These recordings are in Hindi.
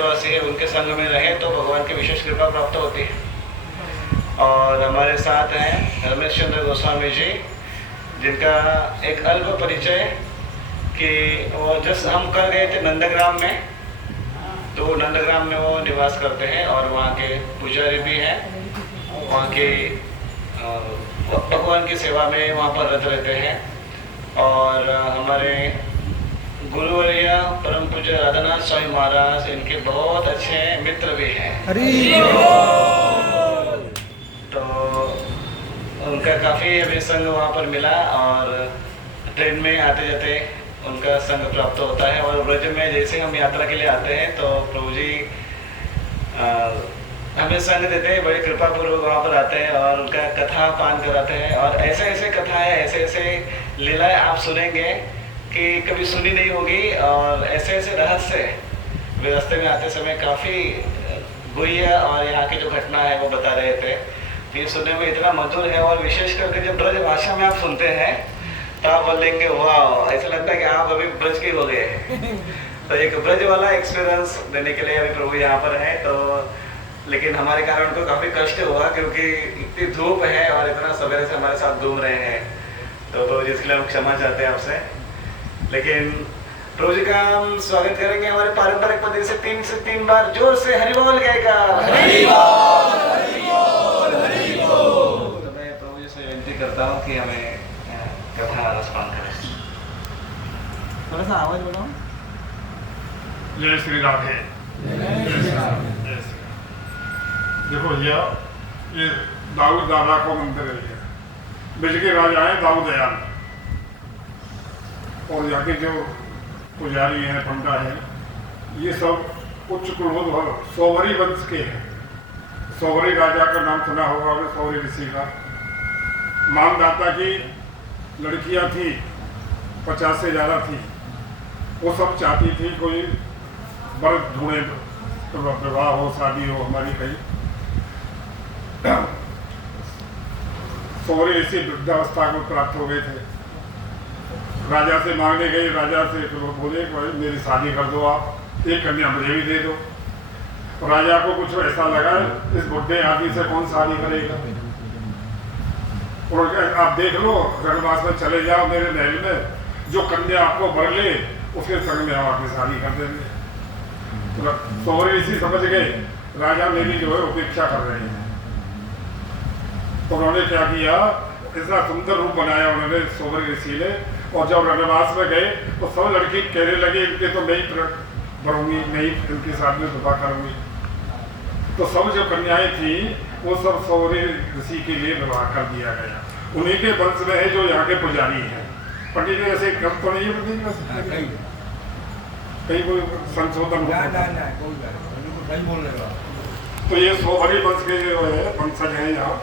वासी है उनके संग में रहे तो भगवान की विशेष कृपा प्राप्त होती है। और हमारे साथ हैं रमेश चंद्र गोस्वामी जी, जिनका एक अल्प परिचय कि वो जस्ट हम कर गए थे नंदग्राम में, तो नंदग्राम में वो निवास करते हैं और वहाँ के पुजारी भी हैं, वहाँ के भगवान की सेवा में वहाँ पर रत रहते हैं। और हमारे गुरुवर्य परम पूज्य राधानाथ स्वामी महाराज इनके बहुत अच्छे मित्र भी हैं। तो उनका काफ़ी अभी संग वहाँ पर मिला और ट्रेन में आते जाते उनका संग प्राप्त होता है। और ब्रज में जैसे हम यात्रा के लिए आते हैं तो प्रभु जी हमें संग देते हैं, बड़ी कृपा पूर्वक वहाँ पर आते हैं और उनका कथा पान कराते हैं। और ऐसे ऐसे कथाएं, ऐसे ऐसे लीलाएं आप सुनेंगे कि कभी सुनी नहीं होगी। और ऐसे ऐसे रहस्य वे रास्ते में आते समय काफ़ी गुह्य और यहाँ की जो घटना है वो बता रहे थे। ये सुनने में इतना मधुर है और विशेष करके जब ब्रज भाषा में आप सुनते हैं तो आप बोलेंगे वाह, ऐसा लगता है कि आप अभी ब्रज के हो गए। तो एक ब्रज वाला एक्सपीरियंस देने के लिए अभी प्रभु यहाँ पर है। तो लेकिन हमारे कारण उनको काफ़ी कष्ट हुआ क्योंकि इतनी धूप है और इतना सवेरे से हमारे साथ घूम रहे हैं, तो प्रभु जी इसके लिए हम क्षमा चाहते हैं आपसे। लेकिन प्रभु जी का हम स्वागत करेंगे हमारे पारंपरिक पद्धति से 3 बार जोर से हरि बोल गाएगा। हरि बोल, हरि बोल, हरि बोल। तो मैं प्रभु जी से विनती करता हूँ कि हमें कथा रसपान करें। थोड़ा सा आवाज बढ़ाओ। जय श्री राधे। देखो भैया, ये दाऊद दादा को मंदिर है, ब्रज के राजा है दाऊद दयाल, और यहाँ के जो पुजारी हैं, पंडा हैं, ये सब उच्च कुलोद्भव सौवरी वंश के हैं। सौवरी राजा का नाम सुना होगा, सौवरी ऋषि का। मानदाता की लड़कियां थी, 50 से ज़्यादा थी। वो सब चाहती थी कोई वर ढूंढे तो विवाह हो, शादी हो हमारी कहीं। सौवरी ऋषि वृद्धावस्था को प्राप्त हो गए थे, राजा से मांगने गए। राजा से तो बोले कि मेरी शादी कर दो, आप एक कन्या मुझे भी दे दो। राजा को कुछ ऐसा लगा इस बुढ़े आदमी से कौन शादी करेगा, और आप देख लो रणवास में चले जाओ मेरे महल में, जो कन्या आपको वर ले उसके संग में हम आपकी शादी कर देंगे। तो सौवरी ऋषि समझ गए राजा मेरी जो है उपेक्षा कर रहे हैं। तो उन्होंने क्या किया, इतना सुंदर रूप बनाया उन्होंने सौवरी ऋषि ने। और जब रणवास में गए तो सब लड़की कहने लगे इनके तो मैं ही भरूंगी, मैं ही इनके साथ में विवाह करूंगी। तो सब जो कन्याएं थी वो सब सौवरी ऋषि के लिए विवाह कर दिया गया। उन्हीं के वंश में है जो यहाँ के पुजारी हैं। पंडित जी ऐसे कब तो नहीं है, पंडित कहीं कोई संशोधन तो ये सौवरी वंश के जो है वंशज है यहाँ,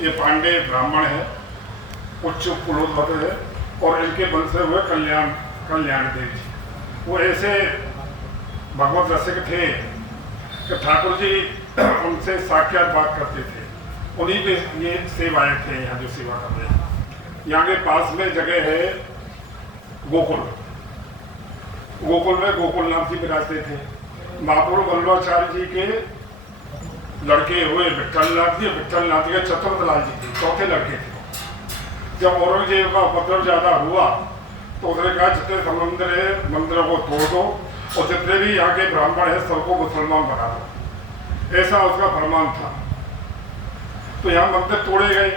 ये पांडे ब्राह्मण है, उच्च कुलोद्भव है। और इनके वंश से हुए कल्याण देव जी, वो ऐसे भगवत रसिक थे कि ठाकुर जी उनसे साक्षात बात करते थे। उन्हीं के ये सेवाएं थे यहाँ जो सेवा कर रहे हैं। यहाँ के पास में जगह है गोकुल। गोकुल में गोकुलनाथ जी विराजते थे। महापुर वल्लभाचार्य जी के लड़के हुए विट्ठलनाथ जी, विट्ठलनाथ जी के चतुर्थलाल जी थे, चौथे लड़के थे। जब औरंगजेब का उपद्रव ज्यादा हुआ तो उसने कहा जितने मंदिर है मंदिरों को तोड़ दो और जितने भी यहाँ के ब्राह्मण है सबको मुसलमान बना दो, ऐसा उसका फरमान था। तो यहाँ मंदिर तोड़े गए,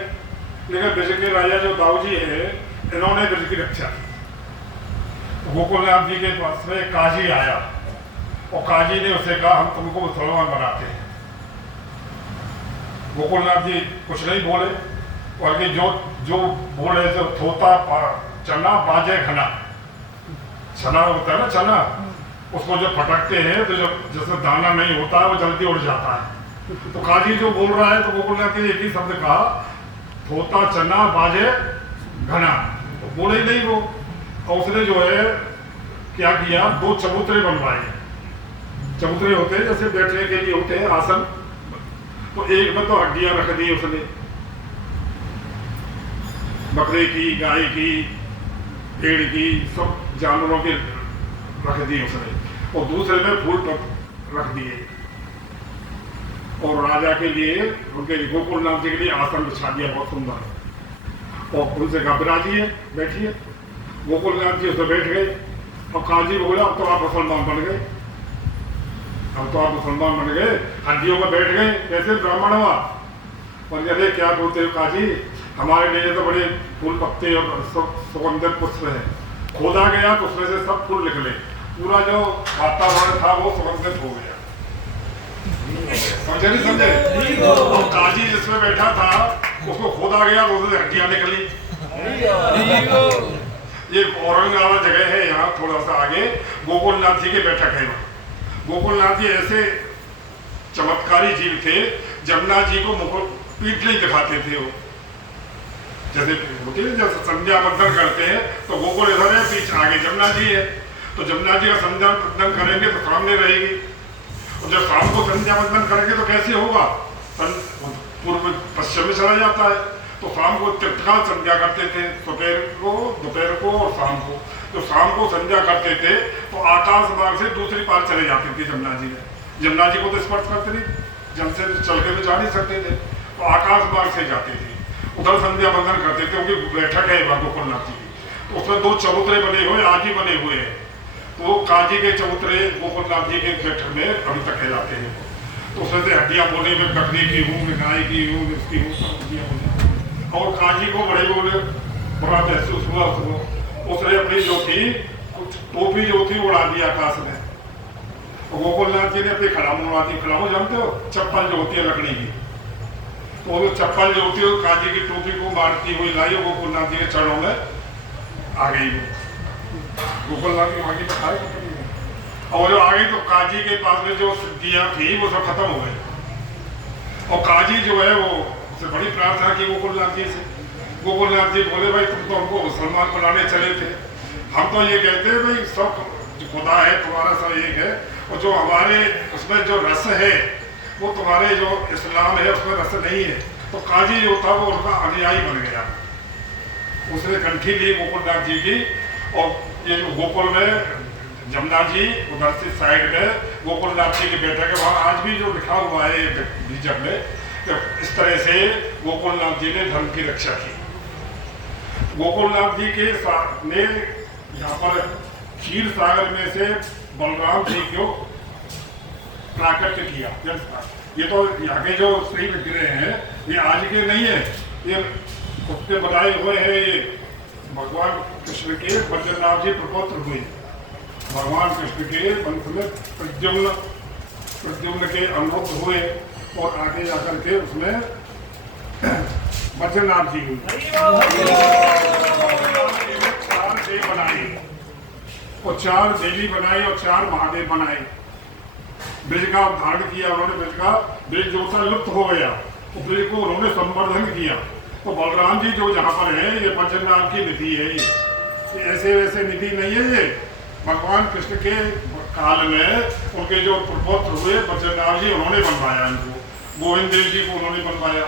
लेकिन ब्रज के राजा जो दाऊ जी है इन्होंने ब्रज की रक्षा की। गोकुलनाथ जी के पास में काजी आया और काजी ने उसे कहा हम तुमको मुसलमान बनाते हैं। गोकुलनाथ जी कुछ नहीं बोले, और कि जो बोले जो थोता चना बाजे घना, चना होता है ना, चना उसको जो फटकते हैं तो जो जैसे दाना नहीं होता है वो जल्दी उड़ जाता है। तो काजी जो बोल रहा है तो गोकुलनाथ ने एक ही शब्द कहा, थोता चना बाजे घना, तो बोले ही नहीं वो। और उसने जो है क्या किया, 2 चबूतरे बनवाए। चबूतरे होते हैं जैसे बैठने के लिए होते हैं आसन, तो एक में तो हड्डियां रख दी उसने, बकरे की, गाय की, भेड़ की, सब जानवरों की रख दी उसने। और दूसरे में फूल रख दिए और राजा के लिए उनके गोकुलनाथ जी के लिए आसन बिछा दिया बहुत सुंदर और उनसे कहा बिराजिए बैठिए। गोकुलनाथ जी उसमें बैठ गए और काजी बोला अब तो आप मुसलमान बन गए, अब तो आप मुसलमान बन गए, हड्डियों में बैठ गए, कैसे ब्राह्मण हुआ। और अरे क्या बोलते हो काजी, हमारे लिए तो बड़े फूल पत्ते और सुगंधित पुष्प है, खोदा गया तो उसमें से सब फूल निकले, पूरा जो वातावरण था वो सुगंधित हो गया। समझे नहीं समझे? तो काजी जिसमें बैठा था उसको खोदा गया तो उससे हड्डियां निकली। ये औरंगाबाद जगह है, यहाँ थोड़ा सा आगे गोकुलनाथ जी की बैठक है। गोकुलनाथ जी ऐसे चमत्कारी जीव थे, जमुना जी को पीठ नहीं दिखाते थे वो, जैसे होती है जैसे संध्या बंधन करते हैं तो गोकुल इधर है, पीछे आगे जमुना जी है, तो जमुना जी का संध्या बंधन करेंगे तो सामने रहेगी, और जब शाम को संध्या बंधन करेंगे तो कैसे होगा, पूर्व पश्चिम में चला जाता है। तो शाम को तत्काल संध्या करते थे, दोपहर को और शाम को। तो शाम को संध्या करते थे तो आकाश मार्ग से दूसरी पार चले जाते थे जमुना जी में। जमुना जी को तो स्पर्श करते नहीं, जम से चल के तो जा नहीं सकते थे, तो आकाश मार्ग से जाते थे, उधर संध्या बंधन करते थे। उनकी बैठक है गोकुलनाथ जी की, तो उसमें 2 चबूतरे बने हुए आज ही बने हुए हैं, तो काजी के चबूतरे गोकुलनाथ जी के बैठक में अभी तक कहलाते हैं। तो उसमें से हड्डियां बोले में बकरी की हूँ, गाय की हूँ, इसकी हूँ, सब हड्डियां बोले। और काजी को बड़े बोले बड़ा महसूस हुआ, उसने अपनी जो थी टोपी जो थी उड़ा दी आकाश में। तो गोकुलनाथ जी ने अपनी खड़ामू उड़ा दी। खड़ामू जानते हो, चप्पल जो होती है लकड़ी की, तो वो चप्पल जो होती है काजी की टोपी को मारती हुई लाई गोकुलनाथ जी के चरणों में आ गई। वो गोकुलनाथ की आगे खाए और जो आ गई तो काजी के पास में जो सिद्धियां थी वो सब खत्म हो गई। और काजी जो है वो उससे बड़ी प्रार्थना की गोकुलनाथ जी से। गोकुलनाथ जी बोले भाई तुम तो हमको मुसलमान बनाने चले थे, हम तो ये कहते हैं भाई सब जो खुदा है तुम्हारा सब एक है, और जो हमारे उसमें जो रस है वो तुम्हारे जो इस्लाम है उसमें रस नहीं है। तो काजी जो था वो उनका अनुयायी बन गया, उसने कंठी ली गोकुलनाथ जी की। और ये जो गोकुल में जमुना जी उधर से साइड में गोकुलनाथ जी की बैठक है, वहाँ आज भी जो लिखा हुआ है बीजक में, तो इस तरह से गोकुलनाथ जी ने धर्म की रक्षा की। गोकुलनाथ जी के ने यहाँ पर क्षीर सागर में से बलराम जी को प्राकट्य किया। ये तो यहाँ के जो श्री विग्रह हैं ये आज के नहीं है, ये उसके बनाए हुए हैं। ये भगवान कृष्ण के बद्रीनाथ जी प्रपौत्र हुए, भगवान कृष्ण के वंश में प्रद्युम्न के अनुरुद्ध हुए और आगे जाकर के उसमें बद्रीनाथ जी हुए। 4 देव बनाए और 4 देवी बनाई और 4 महादेव बनाए। ब्रज का धारण किया उन्होंने, ब्रज जो था लुप्त हो गया, तो ब्रज को उन्होंने संवर्धन किया। तो बलराम जी जो जहाँ पर है ये बद्रीनाथ की निधि है, ये ऐसे वैसे निधि नहीं है। ये भगवान कृष्ण के काल में उनके जो प्रपौत्र हुए बद्रीनाथ जी उन्होंने बनवाया, इनको गोविंद देव जी को उन्होंने बनवाया।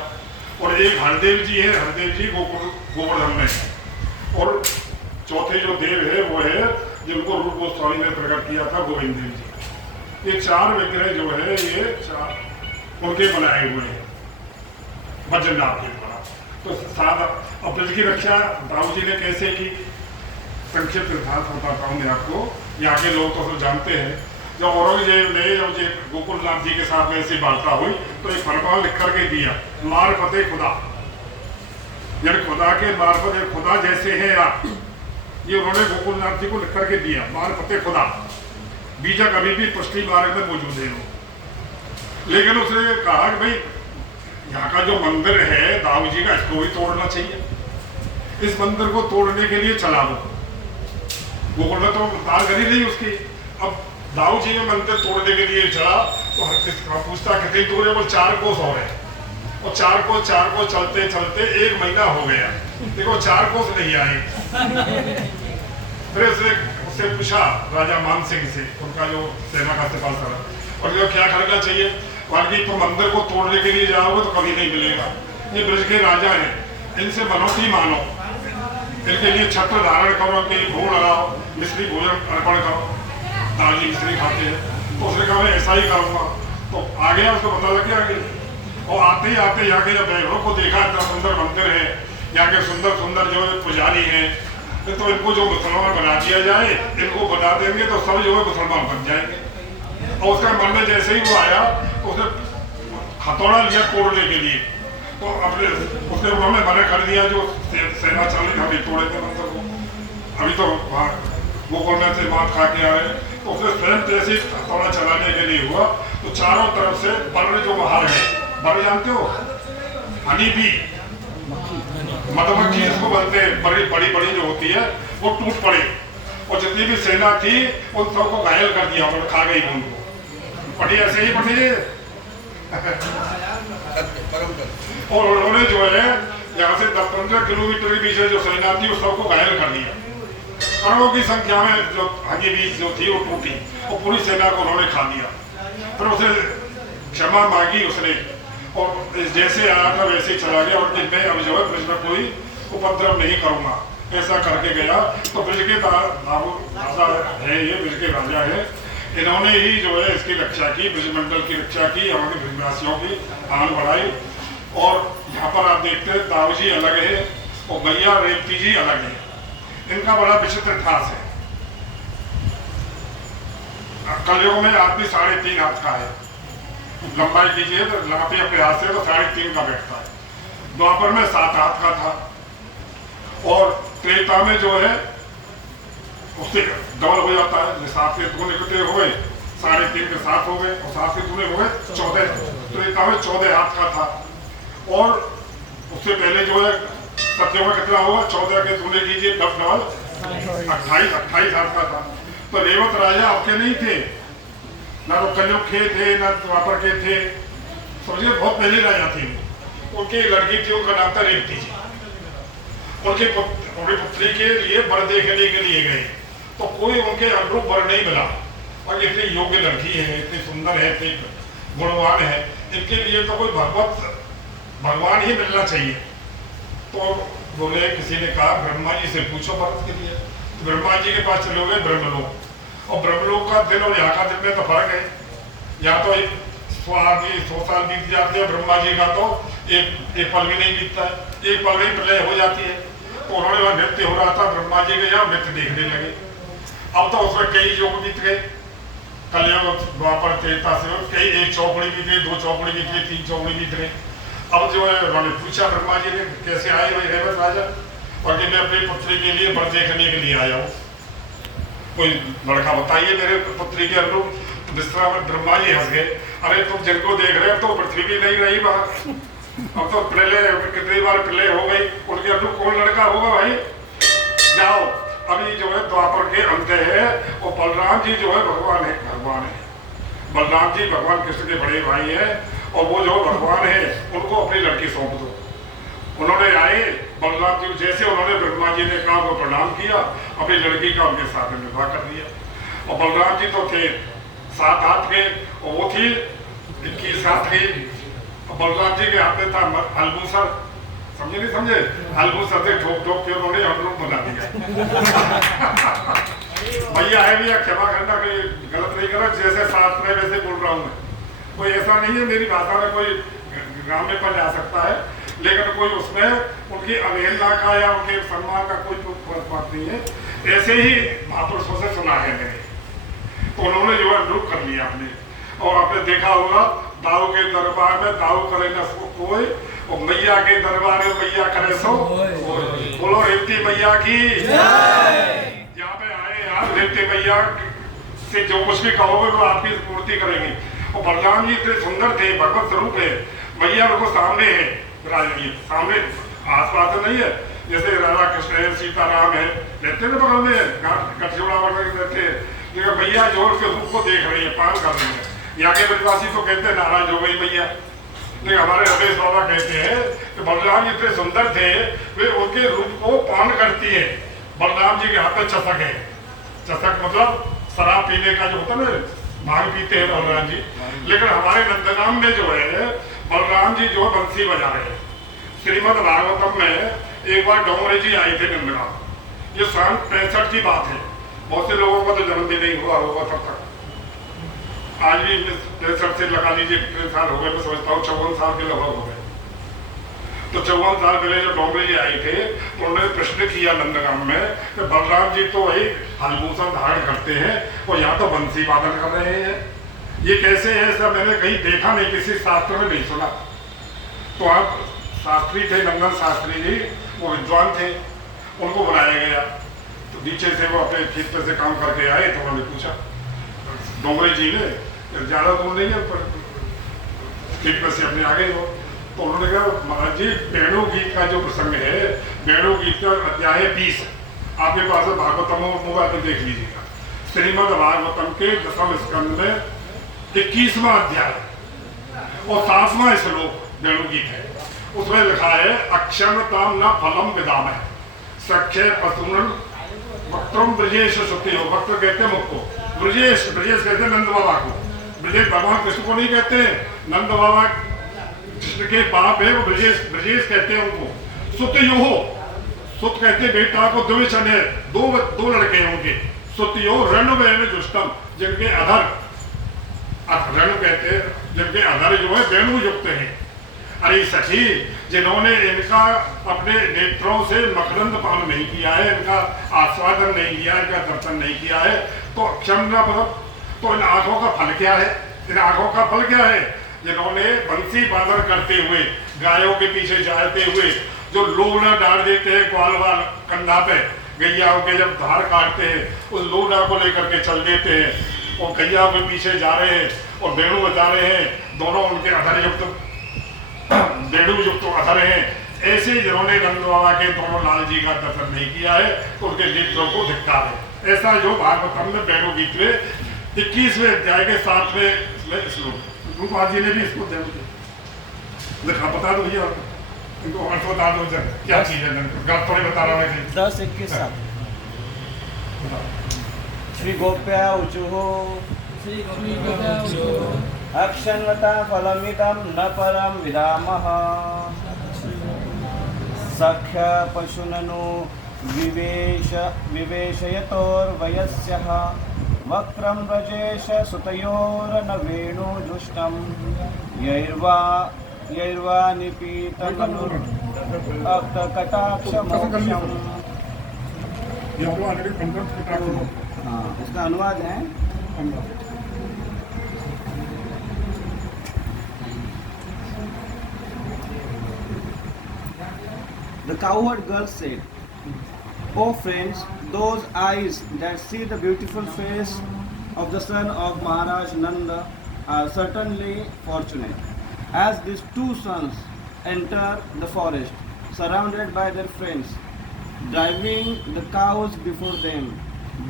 और एक हरदेव जी है, हरदेव जी गोवर्धन में है। और चौथे जो देव है वो है जिनको रूप गोस्वामी ने प्रकट किया था, गोविंद देव जी। ये 4 विग्रह जो है ये 4 उनके बनाए हुए हैं बद्रीनाथ के द्वारा। तो सादा और ब्रज की रक्षा दाऊ जी ने कैसे की, संक्षिप्त इतिहास बताता हूँ मैं आपको, यहाँ के लोग तो सब जानते हैं। जब औरंगजेब ने जब गोकुलनाथ जी के साथ में ऐसी वार्ता हुई तो एक फरमान लिख करके दिया, मार्फते खुदा, यानी खुदा के मार्फत खुदा जैसे हैं आप, ये उन्होंने गोकुलनाथ जी को लिख करके दिया, मार्फते खुदा। बीजक अभी भी पुष्टि मार्ग में मौजूद है वो। लेकिन उसने कहा कि भाई यहाँ का जो मंदिर है दाऊ जी का, इसको भी तोड़ना चाहिए, इस मंदिर को तोड़ने के लिए चला दो। गोकुल में तो तारगरी नहीं उसकी। अब दाऊ जी में मंदिर तोड़ने के लिए चला तो पूछता कितनी दूर है, वो 4 कोस और है, और 4 को चलते चलते 1 महीना हो गया, देखो 4 कोस नहीं आए। फिर उससे पूछा राजा मान सिंह से, उनका जो सेना का सिपाही था, और जो क्या करना चाहिए, बाकी तो मंदिर को तोड़ने के लिए जाओगे तो कभी नहीं मिलेगा, ये ब्रज के राजा हैं, इनसे मनौती मानो, इनके लिए छत्र धारण करो, इनके लिए भोग लगाओ, मिश्री भोजन अर्पण करो। दाऊ जी मिश्री खाते हैं, तो उसने कहा मैं ऐसा ही करूँगा। तो आ गया, उसको पता लग गया आगे। और आते ही यहाँ के जब बैलों को देखा, इतना सुंदर मंदिर है, यहाँ के सुंदर सुंदर जो पुजारी हैं, तो इनको जो मुसलमान बना दिया जाए, इनको बना देंगे तो सब जो है मुसलमान बन जाएंगे। और उसका मन में जैसे ही वो आया, उसने हथौड़ा लिया तोड़ने के लिए, तो अपने उसने उन्होंने मना कर दिया, जो सेना चल अभी तोड़े थे मंदिर को, अभी तो गोकुल में से मात खा के आ रहे हैं। तो उसने स्वयं जैसे हथौड़ा चलाने के लिए हुआ, तो चारों तरफ से बर्र जो बाहर है, बर्र जानते हो, हनी भी मधुमक्खी जिसको बोलते हैं, बड़ी बड़ी बड़ी जो होती है, वो टूट पड़े और जितनी भी सेना थी उन सबको घायल कर दिया, मतलब खा गई उनको। पड़ी ऐसे ही पड़ी और उन्होंने जो है यहाँ से 10-15 किलोमीटर के पीछे जो सेना थी उस सबको घायल कर दिया। करोड़ों की संख्या में जो हनी बीज जो थी वो टूटी और पूरी सेना को उन्होंने खा दिया। फिर उसे क्षमा मांगी उसने, और जैसे आया था वैसे ही चला गया, और कि मैं अब जो है ब्रज में कोई उपद्रव नहीं करूंगा, ऐसा करके गया। तो ब्रज के राजा है, ये ब्रज के राजा है, इन्होंने ही जो है इसकी रक्षा की, ब्रजमंडल की रक्षा की, हमारे ब्रजवासियों की आन बढ़ाई। और यहाँ पर आप देखते हैं दाऊ जी अलग है और मैया रेवती जी अलग है, इनका बड़ा विचित्र इतिहास है। कलयुग में आदमी 3.5 हाथ का है, लंबाई कीजिए तो नापे प्रयास से तो 3.5 का बैठता है। द्वापर में 7 हाथ का था, और त्रेता में जो है उससे डबल हो जाता है, 7 के 2 निकटे हो गए, 3.5 के 7 हो गए, और 7 के 2 हो गए 14। त्रेता में 14 हाथ का था, और उससे पहले जो है सत्यों में कितना होगा, 14 के 2 कीजिए डबल 28 हाथ का था। तो रेवत राजा आपके नहीं थे, ना तो कलयुग के थे ना द्वापर के थे, समझिए बहुत पहले राजा थे। उनकी लड़की थी, उनका नाम था रेवती जी। उनकी पुत्री के लिए वर देखने के लिए गए, तो कोई उनके अनुरूप वर नहीं मिला, और इतनी योग्य लड़की है, इतनी सुंदर है, इतनी गुणवान है, इनके लिए तो कोई भगवान ही मिलना चाहिए। तो बोले, किसी ने कहा ब्रह्मा जी से पूछो भरत के लिए। ब्रह्मा जी के पास चले गए ब्रह्मलोक, और ब्रह्मलोक का दिन और यहाँ का दिन में तो फर्क है। यहाँ तो 100 साल बीत जाते हैं, ब्रह्मा जी का तो एक पल भी नहीं बीतता है, एक पल में प्रलय हो जाती है। तो उन्होंने वहाँ नृत्य हो रहा था, ब्रह्मा जी के यहाँ नृत्य देखने लगे। अब तो उसमें कई योग बीत गए, कलयुग द्वापर त्रेता से कई, 1 चौकड़ी बीत गई, 2 चौकड़ी बीत गई, 3 चौकड़ी बीत गई। अब जो है उन्होंने पूछा ब्रह्मा जी ने, कैसे आए भाई रेवत राजा, और कि मैं अपनी पुत्री के लिए वर देखने के लिए आया हूँ, कोई लड़का बताइए मेरे पुत्री के अनुरूप। तो विश्राम ब्रह्मा जी हंस गए, अरे तुम जिनको देख रहे हो तो पृथ्वी भी नहीं रही बाहर, अब तो प्रलय कितनी बार प्रलय हो गई, उनके अनुरूप कौन लड़का होगा भाई, जाओ। अभी जो है द्वापर के अंत है, और बलराम जी जो है भगवान है, बलराम जी भगवान कृष्ण के बड़े भाई है, और वो जो भगवान है उनको अपनी लड़की सौंप दो। उन्होंने आए बलराम जी, जैसे उन्होंने ब्रह्मा जी ने कहा वो प्रणाम किया, अपनी लड़की का उनके साथ में विवाह कर दिया। और बलराम जी तो थे 7 हाथ के, और वो थी 21 हाथ की। बलराम जी के हाथ में था अलबूसर, समझे नहीं समझे, अलबूसर से ठोक ठोक के उन्होंने अनुरूप बना दिया। भैया है भैया, क्षमा करना, कोई गलत नहीं करा, जैसे शास्त्र में वैसे बोल रहा हूँ मैं, कोई ऐसा नहीं है मेरी भाषा में कोई ग्राम्य पर जा सकता है, लेकिन कोई उसमें उनकी अवहेलना का या उनके सम्मान का कोई बात नहीं है, ऐसे ही महापुरुषों से सुना है मैंने। तो उन्होंने जो है अनुरूप कर लिया आपने, और आपने देखा होगा दाऊ के दरबार में दाऊ करे न कोई, और मैया के दरबार में मैया करे सो बोलो रेवती मैया की। यहाँ पे आए यार, रेवती मैया से जो कुछ भी कहोगे वो आपकी पूर्ति करेंगी। और बलराम जी इतने सुंदर थे, भगवत स्वरूप है, मैया उनको सामने है, राजनीति सामने, आसपास नहीं है, जैसे राधा कृष्ण है, सीताराम है, रहते हैं बगल में, गठजोड़ा वगैरह रहते हैं, लेकिन मैया जो उसके रूप को देख रही है, पान कर रही है। यहाँ के ब्रजवासी तो कहते हैं नाराज हो गई मैया, लेकिन हमारे रमेश बाबा कहते हैं कि बलराम जी इतने सुंदर थे, वे उनके रूप को पान करती है। बलराम जी के हाथ में चषक है, चषक मतलब शराब पीने का जो होता है ना, भांग पीते हैं बलराम जी, लेकिन हमारे नंदगाम में जो है बलराम जी जो है बंसी बजा रहे हैं। श्रीमद् भागवतम में एक बार डोंगरे जी आए थे नंदगाम, ये सन 65 की बात है, बहुत से लोगों का तो जन्म भी नहीं हुआ होगा तब तक। आज भी मेरे सर से लगा लीजिए कितने साल हो गए, मैं समझता हूँ 54 साल के लगभग हो गए। तो 54 साल पहले जब डोंगरे जी आए थे तो उन्होंने प्रश्न किया नंदगांव में कि बलराम जी तो वही हलभूषण धारण करते हैं और यहाँ तो बंसी वादन कर रहे हैं, ये कैसे है? ऐसा मैंने कहीं देखा नहीं, किसी शास्त्र में नहीं सुना। तो आप शास्त्री थे नंदन शास्त्री जी, वो विद्वान थे, उनको बुलाया गया। तो नीचे से वो अपने खेत पे से काम करके आए तो उन्होंने पूछा डोंगरे जी ने, ज़्यादा दूर नहीं है पर खेत पे से अपने आ गए वो। तो उन्होंने कहा महाराज जी वेणु गीत का जो प्रसंग है, वेणु गीत का अध्याय 20 आपके पास भागवतम मोबाइल पर देख लीजिएगा। श्रीमद् भागवतम के 10वें स्कंद में 21वां अध्याय और 7वां श्लोक वेणु गीत है। उसमें लिखा है अक्षरताम न फलम विदाम है सख्य पशुन वक्त्रम ब्रजेश सुते हो। वक्त्र कहते हैं मुख को, ब्रजेश ब्रजेश कहते हैं नंद बाबा को। ब्रजेश भगवान कृष्ण को नहीं कहते, नंद बाबा कृष्ण के बाप है वो ब्रजेश, ब्रजेश कहते हैं उनको। सुत यो, सुत कहते हैं बेटा को, द्विचन है, दो लड़के हैं उनके। सुत यो रण वैन जुष्टम, जिनके अधर, रण कहते हैं जिनके अधर जो है वेणु युक्त है। अरे सखी, जिन्होंने इनका अपने नेत्रों से मकरंद पान नहीं किया है, इनका आस्वादन नहीं किया, इनका दर्शन नहीं किया है, तो क्षमता तो इन आंखों का फल क्या है? इन आंखों का फल क्या है? जिन्होंने बंसी बादल करते हुए, गायों के पीछे जाते हुए जो लोला डाल देते हैं ग्वाल वाल कंधा पे, गैयाओं के जब धार काटते हैं उस लोला को लेकर के चल देते हैं और गैयाओं के पीछे जा रहे हैं और वेणु बजा रहे हैं, दोनों उनके अधर युक्त वेणु युक्त अधर हैं। ऐसे जिन्होंने नंद बाबा के दोनों लाल जी का दर्शन नहीं किया है तो उनके नेत्रों को धिक्कार है। ऐसा जो भागवतम में वेणु गीत में 21वें अध्याय के 7वें श्लोक रूपा जी ने भी इसको लिखा। बता दो भैया इनको अर्थ बता दो क्या चीज है, गलत थोड़ी बता रहा हूँ। 10-21 श्री गोप्या ऊचुः अक्षन्वता फलमिदं न परं विदामः सख्य पशुननु विवेशयतोर्वयस्यः वक्त्रं व्रजेश सुतयोरन वेणुजुष्टं यैर्वा निपीतकटाक्षमोक्षम्। हाँ, इसका अनुवाद है। The cowherd girl said, "Oh friends, those eyes that see the beautiful face of the son of Maharaj Nanda are certainly fortunate. As these two sons enter the forest, surrounded by their friends, driving the cows before them,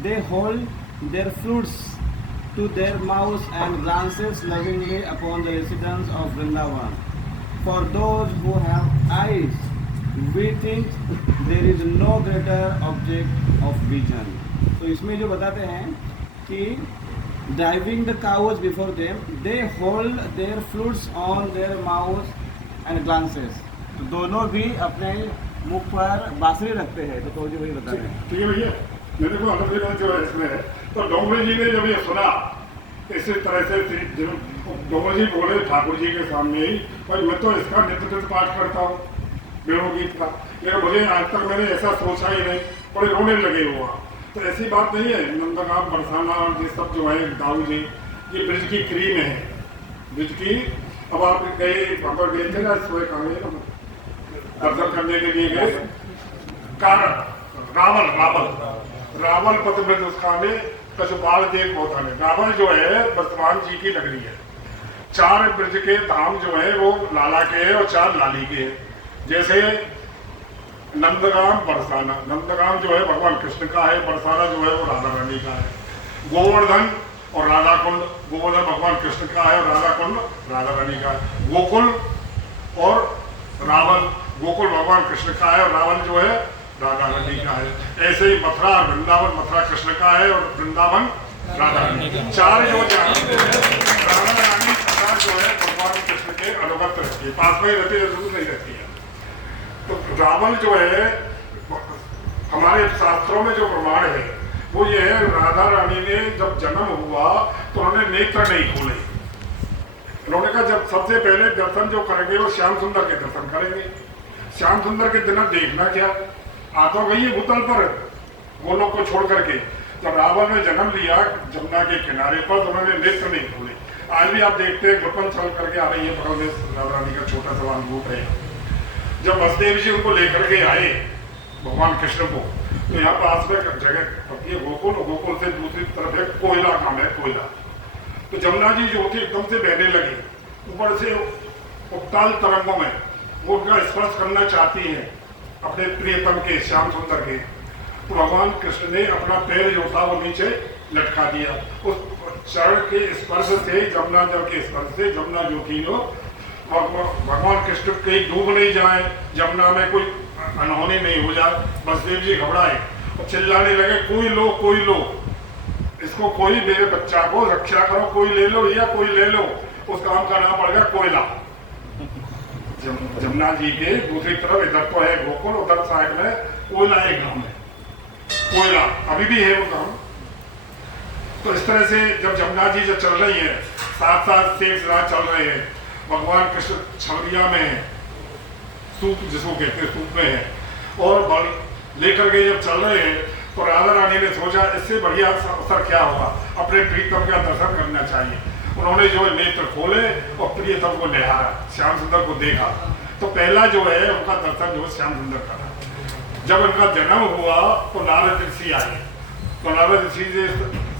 they hold their flutes to their mouths and glances lovingly upon the residents of Vrindavan. For those who have eyes, we think there is no greater object of vision." तो इसमें जो बताते हैं कि driving the cows before them, they hold their flutes on their mouths and glances. तो दोनों भी अपने मुख पर बांसुरी रखते हैं। तो जी वही बता रहे हैं। ठीक है भैया, मेरे को अलग जो है इसमें तो डोंगरे जी ने जब ये सुना इसी तरह से डोंगरे जी बोले ठाकुर जी के सामने ही, भाई मैं तो इसका नित्य पाठ करता हूँ वेणु गीत का, लेकिन मुझे आज तक मैंने ऐसा सोचा ही नहीं, बड़े रोने लगे हुआ। तो ऐसी बात नहीं है। नंदगांव बरसाना ये सब जो है दाऊ जी, ये ब्रिज की क्रीम है, ब्रिज की। अब आप गए वहाँ पर गए थे ना, सोए कहाँ गए ना दर्शन करने के लिए गए, कारण रावल पद ब्रज उसका में कशुपाल देव होता है। रावल जो है वर्तमान जी की नगरी है। 4 ब्रज के धाम जो है वो लाला के हैं और 4 लाली के हैं। जैसे नंदगांव बरसाना, नंदगांव जो है भगवान कृष्ण का है, बरसाना जो है वो राधा रानी का है। गोवर्धन और राधा कुंड, गोवर्धन भगवान कृष्ण का है और राधा कुंड राधा रानी का है। गोकुल और रावण, गोकुल भगवान कृष्ण का है और रावण जो है राधा रानी का है। ऐसे ही मथुरा और वृंदावन, मथुरा कृष्ण का है और वृंदावन राधा रानी। 4 जो राधा रानी जो है भगवान कृष्ण के अनुगत रहती है, पास में ही रहती है, जरूर नहीं रहती है। तो रावण जो है हमारे शास्त्रों में जो प्रमाण है वो ये है, राधा रानी ने जब जन्म हुआ तो उन्होंने नेत्र नहीं खोले। उन्होंने कहा जब सबसे पहले दर्शन जो करेंगे वो श्याम सुंदर के दर्शन करेंगे। श्याम सुंदर के दिन देखना क्या, आ तो गई है भूतल पर गोलोक को छोड़ करके। जब रावण ने जन्म लिया जमुना के किनारे पर तो उन्होंने नेत्र नहीं खोले। आज भी आप देखते हैं गुरपन चल करके आ रही है बगल में राधा रानी का छोटा सा रूप है। जब वसुदेव जी उनको लेकर के आए भगवान कृष्ण को, तो यहाँ पास में जगह पड़ती है गोकुल, गोकुल से दूसरी तरफ है कोयला, नाम है कोयला। तो जमुना जी जो थी एकदम से बहने लगी, ऊपर से उताल तरंगों में वो उनका स्पर्श करना चाहती है अपने प्रियतम के श्याम सुंदर के। तो भगवान कृष्ण ने अपना पैर जो था वो नीचे लटका दिया। उस चरण के स्पर्श से, जमुना जल के स्पर्श से जमुना जो थी वो भगवान कृष्ण कहीं डूब नहीं जाए, जमुना में कोई अनहोनी नहीं हो जाए। वसुदेव जी घबराए और चिल्लाने लगे कोई लो कोई लो, इसको कोई मेरे बच्चा को रक्षा करो, कोई ले लो या कोई ले लो। उस काम का नाम पड़ गया कोयला। जमुना जी के दूसरी तरफ इधर तो है गोकुल, उधर साइड में कोयला एक गांव है, कोयला अभी भी है वो गांव। तो इस तरह से जब जमुना जी जब चल रही है, साथ साथ शेष रात चल रहे हैं, भगवान कृष्ण छवरिया में सूप जिसको कहते हैं सूप में है और बल लेकर के जब चल रहे हैं तो राधा रानी ने सोचा इससे बढ़िया अवसर क्या होगा, अपने प्रीतम का दर्शन करना चाहिए। उन्होंने जो नेत्र खोले और प्रियतम को निहारा, श्याम सुंदर को देखा। तो पहला जो है उनका दर्शन जो श्याम सुंदर का था। जब उनका जन्म हुआ तो नारद ऋषि आए, तो नारद ऋषि से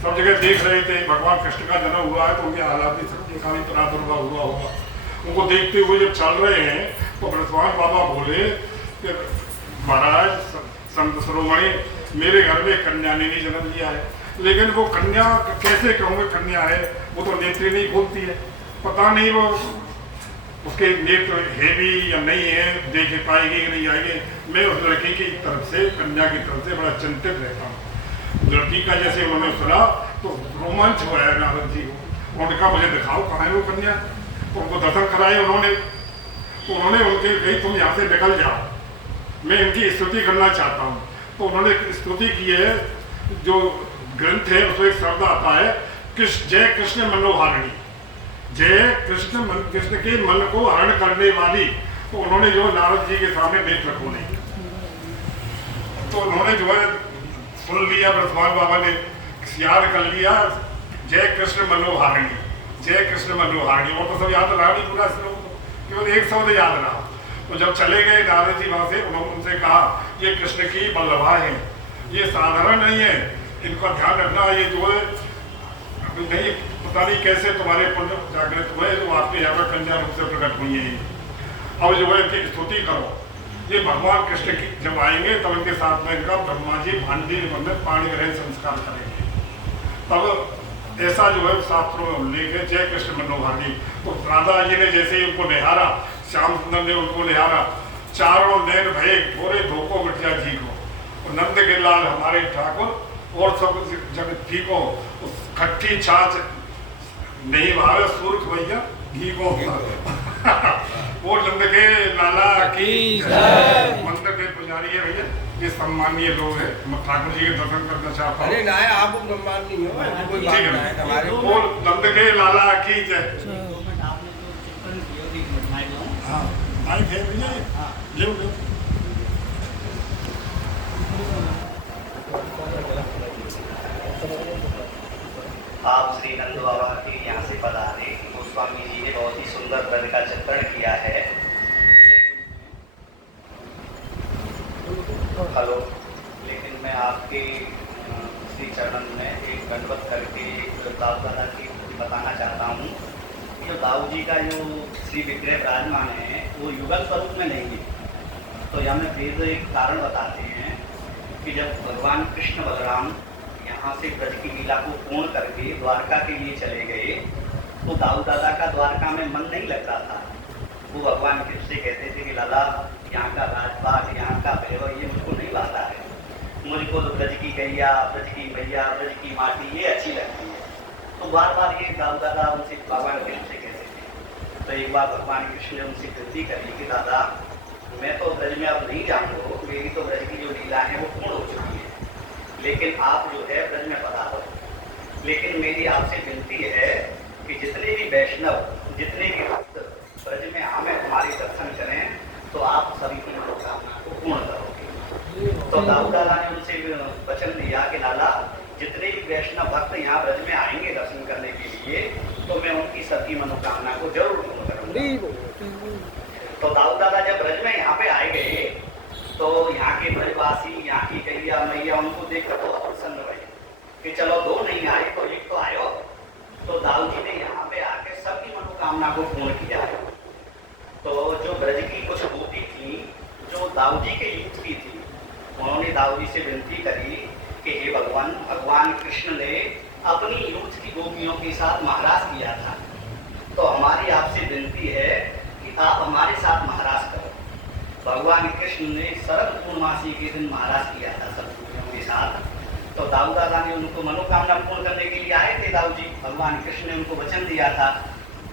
सब जगह देख रहे थे भगवान कृष्ण का जन्म हुआ है तो उनके आराध्य शक्ति का भी प्रादुर्भाव हुआ होगा। उनको देखते हुए जब चल रहे हैं तो ब्रजवान बाबा बोले कि महाराज संत शिरोमणि, मेरे घर में कन्या ने नहीं जन्म लिया है, लेकिन वो कन्या कैसे कहूँगे कन्या है, वो तो नेत्र नहीं खोलती है, पता नहीं वो उसके नेत्र है भी या नहीं है, देख पाएगी कि नहीं आएगी। मैं उस लड़की की तरफ से, कन्या की तरफ से बड़ा चिंतित रहता हूँ। लड़की का जैसे उन्होंने सुना तो रोमांच हुआ है नारद जी को। उन्होंने कहा मुझे दिखाओ कहाँ है वो कन्या। तो उनको दर्शन कराए उन्होंने। तो उन्होंने उनके कही तुम यहाँ से निकल जाओ, मैं इनकी स्तुति करना चाहता हूँ। तो उन्होंने स्तुति की है, जो ग्रंथ है उसमें एक शब्द आता है जय कृष्ण मनोहारिणी, जय कृष्ण कृष्ण के मन को हरण करने वाली। तो उन्होंने जो नारद जी के सामने नेत्र खोले, तो उन्होंने जो है सुन लिया, ब्रजवान बाबा ने याद कर लिया जय कृष्ण मनोहारिणी, जय कृष्ण मनोहारिणी। वो तो सब याद रहा नहीं पूरा श्लोक, केवल एक शब्द याद रहा। तो जब चले गए नारद जी वहां से, उन्होंने उनसे कहा ये कृष्ण की बल्लभा है, ये साधारण नहीं है, इनका ध्यान रखना। ये जो है अभी नहीं पता नहीं कैसे तुम्हारे पुण्य जागृत हुए जो आपके यहाँ पर कन्या रूप से प्रकट हुई है। अब जो है इनकी स्तुति करो। ये भगवान कृष्ण की जब आएंगे तब इनके साथ में इनका ब्रह्मा जी भांडी निबंधन पाणी ग्रहण संस्कार करेंगे। तब ऐसा जो है शास्त्रों में उल्लेख है जय कृष्ण मनोहारी। तो राधा जी ने जैसे ही उनको निहारा, श्याम सुंदर ने उनको निहारा, चारों नैन भय घोरे धोखो बिटिया जी को, नंद के लाल हमारे ठाकुर और सब जगत ठीक हो। खट्टी छाछ नहीं भावे सूर्ख भैया घी को वो नंद के लाला की मंदिर के पुजारी है भैया, ये सम्मानीय लोग हैं। मैं ठाकुर जी के दर्शन करना चाहता हूँ। अरे ना आप सम्मान नहीं हो, कोई बात नहीं है हमारे वो नंद के लाला की जय। हाँ माइक है भैया, ले लो। आप श्री नंद बाबा के यहाँ से पधारे, गोस्वामी जी ने बहुत ही सुंदर पद का चित्रण किया है। हेलो, लेकिन मैं आपके श्री चरण में एक दंडवत करके दाऊ दादा की बताना चाहता हूँ। जो दाऊ जी का जो श्री विग्रह विराजमान है वो युगल स्वरूप में नहीं है। तो हमें वेद एक कारण बताते हैं कि जब भगवान कृष्ण बलराम यहाँ से ब्रज की लीला को पूर्ण करके द्वारका के लिए चले गए तो दाऊ दादा का द्वारका में मन नहीं लग रहा था। वो भगवान कृष्ण से कहते थे कि लाला यहाँ का राजपाट, यहाँ का वैभव ये मुझको नहीं भाता है, मुझको तो ब्रज की गैया, ब्रज की मैया, ब्रज की माटी ये अच्छी लगती है। तो बार बार ये दाऊ दादा उनसे भगवान कृष्ण से कहते थे। तो एक बार भगवान कृष्ण ने उनसे विनती करी कि दादा मैं तो ब्रज में अब नहीं जाऊँगा, मेरी तो ब्रज की जो लीला है वो पूर्ण हो चुकी है, लेकिन आप जो है ब्रज में पधारो। लेकिन मेरी आपसे विनती है कि जितने भी वैष्णव, जितने भी भक्त ब्रज में हमें हमारे दर्शन करें तो आप सभी की मनोकामना को पूर्ण करोगे। तो दाऊ दादा ने उनसे वचन दिया कि लाला जितने भी वैष्णव भक्त यहाँ ब्रज में आएंगे दर्शन करने के लिए तो मैं उनकी सभी मनोकामना को जरूर पूर्ण करूंगा। तो दाऊ दादा जब ब्रज में यहाँ पे आए गए तो यहाँ के ब्रजवासी, यहाँ की कन्या मैया उनको देखकर बहुत प्रसन्न हुए कि चलो दो नहीं आए तो एक तो आयो। तो दाऊ जी ने यहाँ पे आके सबकी मनोकामना को पूर्ण किया है। तो जो ब्रज की कुछ गोपी थी जो दाऊ जी के युक्त की थी, उन्होंने दाऊ जी से विनती करी कि हे भगवान, भगवान कृष्ण ने अपनी यूथ की गोपियों के साथ महाराज किया था, तो हमारी आपसे विनती है कि आप हमारे साथ महाराज करो। भगवान कृष्ण ने शरद पूर्णमासी के दिन महाराज किया था सब गोपियों के साथ। तो दाऊ दादा ने उनको मनोकामना पूर्ण करने के लिए आए थे दाऊ जी। भगवान कृष्ण ने उनको वचन दिया था।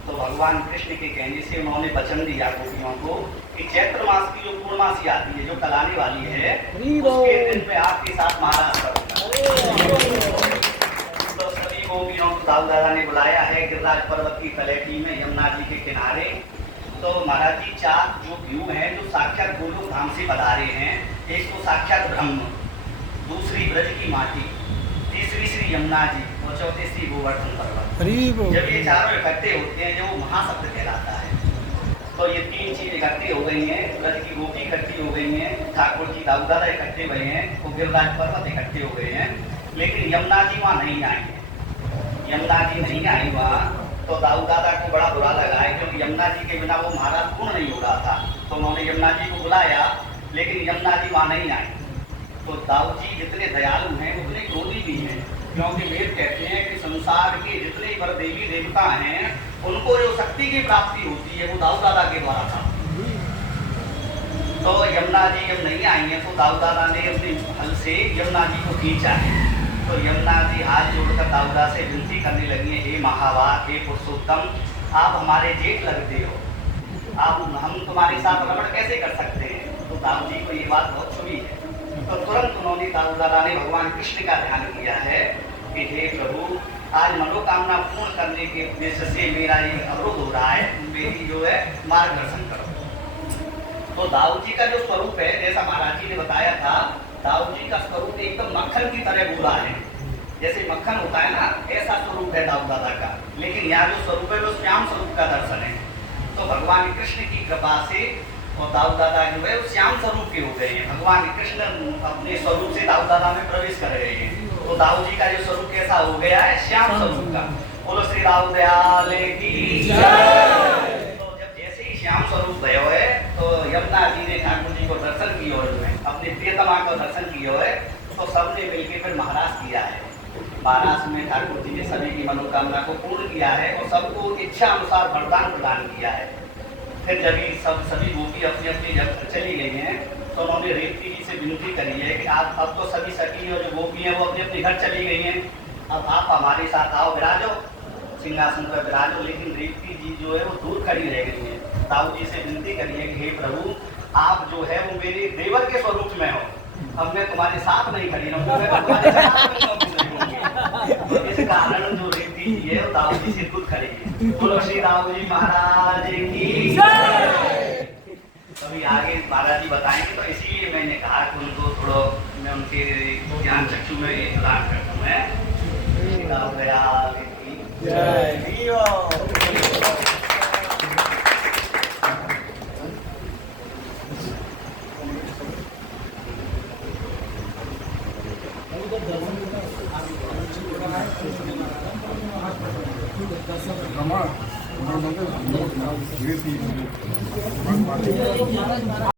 तो भगवान कृष्ण के कहने से उन्होंने वचन दिया गोपियों को कि चैत्र मास की जो पूर्णमासी आती है, जो कल आने वाली है, उसके दिन में आपके साथ महाराज करूंगा। तो सभी गोपियों को दाऊ दादा ने बुलाया है गिरिराज पर्वत की तलहटी में यमुना जी के किनारे। तो महाराज जी चार जो व्यू हैं जो साक्षात गोलोक धाम से पधारे हैं, एक तो साक्षात ब्रह्म, दूसरी ब्रज की माटी, तीसरी श्री यमुना जी और चौथे श्री गोवर्धन पर्वत। जब ये चारों इकट्ठे होते हैं जो महाशब्द कहलाता है। तो ये तीन चीज इकट्ठी हो गई हैं, ब्रज की गोपी इकट्ठी हो गई हैं, ठाकुर जी दाऊ दादा इकट्ठे हुए हैं, तो गिरिराज पर्वत इकट्ठे हो गए हैं। लेकिन यमुना जी वहाँ नहीं आई है। यमुना जी नहीं आई वहाँ, तो दाऊ दादा को बड़ा बुरा लगा है क्योंकि यमुना जी के बिना वो महाराज पूर्ण नहीं हो रहा था। तो उन्होंने यमुना जी को बुलाया लेकिन यमुना जी वहाँ नहीं आई। तो दाऊ जी जितने दयालु हैं उतने क्रोधी भी हैं, क्योंकि वेद कहते हैं कि संसार के जितने पर देवी देवता हैं उनको जो शक्ति की प्राप्ति होती है वो दाऊ दादा के द्वारा था। तो यमुना जी जब नहीं आई है तो दाऊ दादा ने अपने हल से यमुना जी को खींचा है। तो यमुना जी हाथ जोड़कर दाऊ दादा से विनती करने लगी है, हे महावाक, हे पुरुषोत्तम, आप हमारे जेठ लगते हो, आप हम तुम्हारे साथ रमण कैसे कर सकते हैं। तो दाऊ जी को ये बात बहुत छुई है। तो तुरंत उन्होंने दाऊ दादा ने भगवान कृष्ण का ध्यान किया है कि हे प्रभु, आज मनोकामना पूर्ण करने के उद्देश्य से मेरा ये अवरोध हो रहा है, मेरी जो है मार्गदर्शन करो। तो दाऊ जी का जो स्वरूप है, जैसा महाराज जी ने बताया था, दाऊ जी का स्वरूप एकदम मक्खन की तरह गोरा है। जैसे मक्खन होता है ना, ऐसा स्वरूप है दाऊ दादा का। लेकिन यहाँ जो स्वरूप है वो श्याम स्वरूप का दर्शन है। तो भगवान कृष्ण की कृपा से और दाऊ दादा जो है वो श्याम स्वरूप के हो गए हैं। भगवान कृष्ण अपने स्वरूप से दाऊ दादा में प्रवेश कर रहे हैं। तो दाऊ जी का जो स्वरूप कैसा हो गया है, श्याम स्वरूप का। बोलो श्री दाऊ दयाल की जय। तो जब जैसे ही श्याम स्वरूप भयो है तो यमुना जी ने ठाकुर जी को दर्शन किया है, अपने प्रियतमा को दर्शन किया है। तो सबने मिलकर फिर महाराज किया है। महाराज में ठाकुर जी ने सभी की मनोकामना को पूर्ण किया है और सबको इच्छा अनुसार वरदान प्रदान किया है। फिर जब सभी गोपी अपनी अपनी जब चली गई हैं तो उन्होंने रेवती जी से विनती करी है कि आप अब तो सभी सखी और जो गोपी हैं वो अपने अपने घर चली गई हैं, अब आप हमारे साथ आओ, विराजो, सिंहासन पर विराजो। लेकिन रेवती जी जो है वो दूर खड़ी रह गई है। दाऊ जी से विनती करी है कि हे प्रभु, आप जो है वो मेरे देवर के स्वरूप में हो, अब मैं तुम्हारे साथ नहीं खड़ी रहूँगी। तो इस कारण जो रेवती जी है वो दाऊ जी से दूर खड़ी है। बोलो श्री दाऊ जी महाराज की जय। अभी आगे महाराज जी बताएंगे, तो इसीलिए मैंने कहा कि उनको थोड़ा मैं उनके ज्ञान चक्षु में ये प्रदान करता हूँ। मैं श्री दाऊ दयाल की जय। रमण